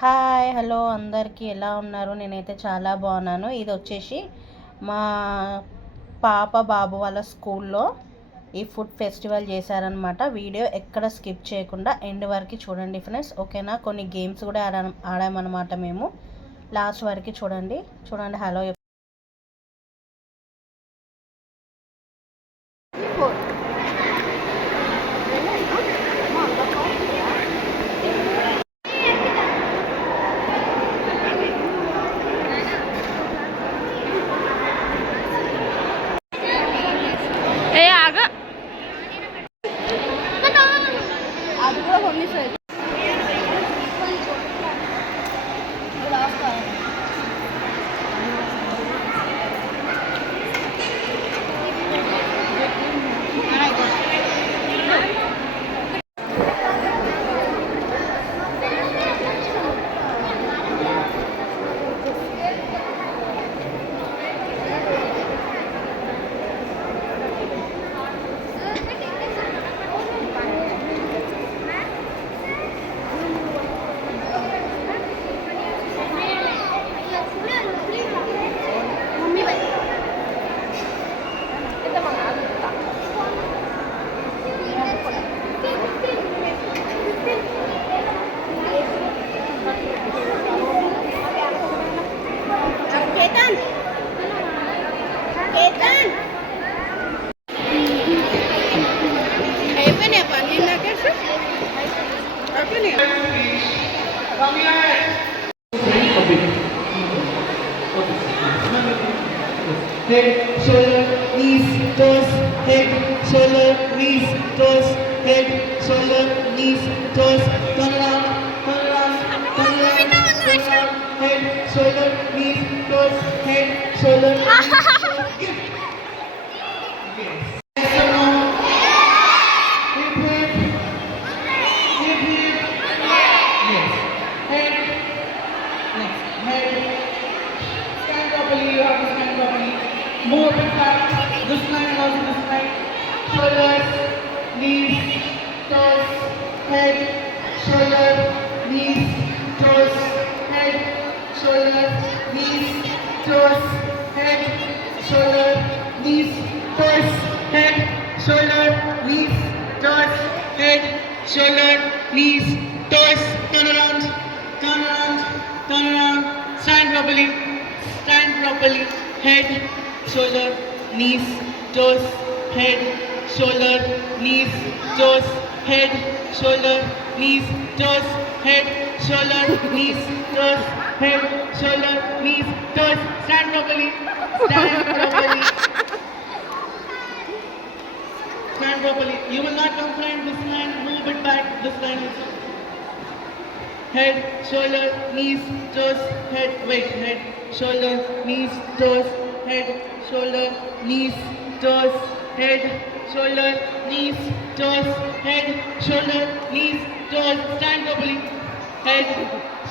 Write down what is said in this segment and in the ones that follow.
Hi hello అందరికీ ఎలా ఉన్నారు? నేనైతే చాలా బాగున్నాను. ఇది వచ్చేసి మా పాప బాబు వాళ్ళ స్కూల్లో ఈ ఫుడ్ ఫెస్టివల్ చేశారనమాట వీడియో ఎక్కడ స్కిప్ చేయకుండా ఎండ్ వరకు చూడండి ఫ్రెండ్స్. ఓకేనా? కొన్ని గేమ్స్ కూడా ఆడా ఆడామన్నమాట మేము. లాస్ట్ వరకు చూడండి. చూడండి hello คนไ head, shoulder, knees, toes, head, shoulder, knees, toes, head, shoulder, knees, toes, turn around, shoulder, knees, toes, head, shoulder, knees, toes, head, shoulder, knees, toes, head, shoulder, knees, toes, head, shoulder, knees, toes. Turn around, turn around, turn around. Stand properly, stand properly. Head, shoulder, knees, toes, head, shoulder, knees, toes, head, shoulder, knees, toes, head, shoulder, knees, toes, head, shoulder, knees, toes. Stand properly, stand properly. Stand properly. You will not front this line, move it back this line also. Head, shoulder, knees, toes, head, wait, head, shoulder, knees, toes, head, shoulder, knees, toes, head, shoulder, knees, toes, head, shoulder, knees, toes. Stand properly. Head,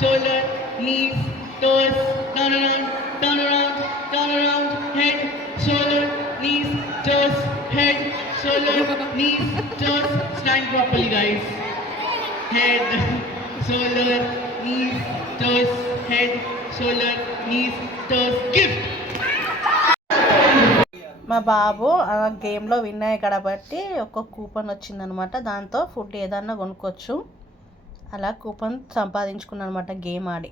shoulder, knees, toes. Turn around, turn around, turn around. Head, head, shoulder, knees, toes. Stand properly, guys. Head, shoulder, knees, toes, head, shoulder, knees, toes. Gift. మా బాబు ఆ గేమ్లో win అయ్యాయి కాబట్టి ఒక coupon వచ్చిందనమాట దాంతో food ఏదన్నా కొనుక్కోవచ్చు అలా కూపన్ సంపాదించుకున్నాను అనమాట గేమ్ ఆడి